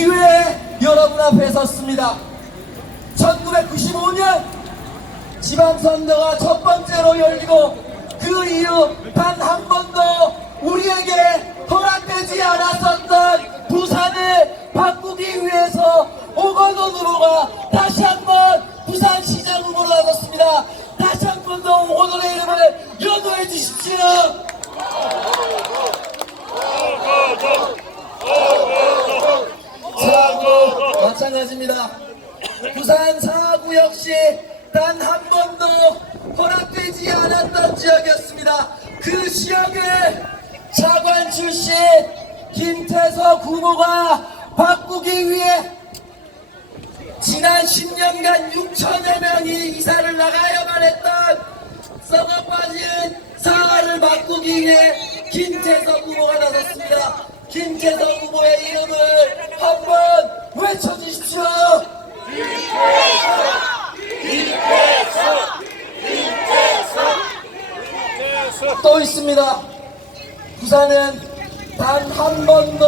기회에 여러분 앞에 섰습니다. 1995년 지방선거가 첫 번째로 열리고 그 이후 단 한 번도 우리에게 허락되지 않았었던 부산을 바꾸기 위해서 오건원 후보가 다시 한번 부산시장 후보로 나섰습니다. 다시 한 번 더 오건원의 이름을 연호해 주십시오. 사구 마찬가지입니다. 부산 사구 역시 단 한 번도 허락되지 않았던 지역이었습니다. 그 지역을 차관 출신 김태석 후보가 바꾸기 위해 지난 10년간 6천여 명이 이사를 나가야만 했던 썩어 빠진 사활을 바꾸기 위해 김태석 후보가 나섰습니다. 김태석 후보의 이름을 한번 외쳐주십시오. 또 있습니다. 부산은 단 한 번도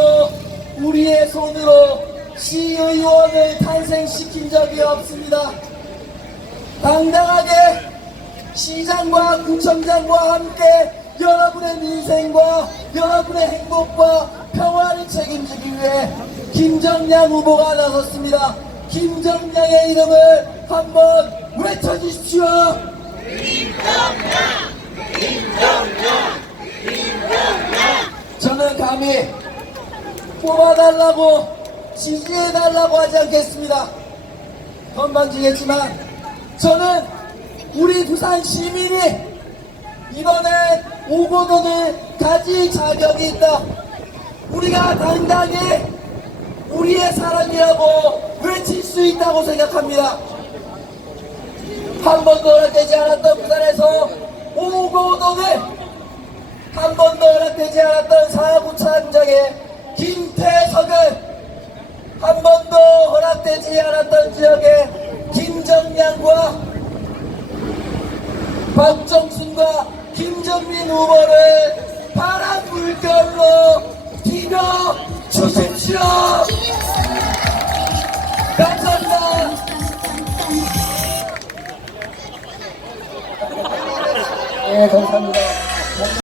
우리의 손으로 시의원을 탄생시킨 적이 없습니다. 당당하게 시장과 구청장과 함께 여러분의 민생과 여러분의 행복과 평화를 책임지기 위해 김정량 후보가 나섰습니다. 김정량의 이름을 한번 외쳐주십시오. 저 는 감히 뽑아달라고 지지해달라고 하지 않겠습니다. 건방지겠지만 저는 우리 부산 시민이 이번에 오고돈을 가질 자격이 있다. 우리가 당당히 우리의 사람이라고 외칠 수 있다고 생각합니다. 한 번도 허락되지 않았던 부산에서 오고돈을 되지 않았던 사구창장의 김태석을 한 번도 허락되지 않았던 지역의 김정량과 박정순과 김정민 후보를 파란 물결로 비벼 주십시오. 감사합니다. 네, 감사합니다.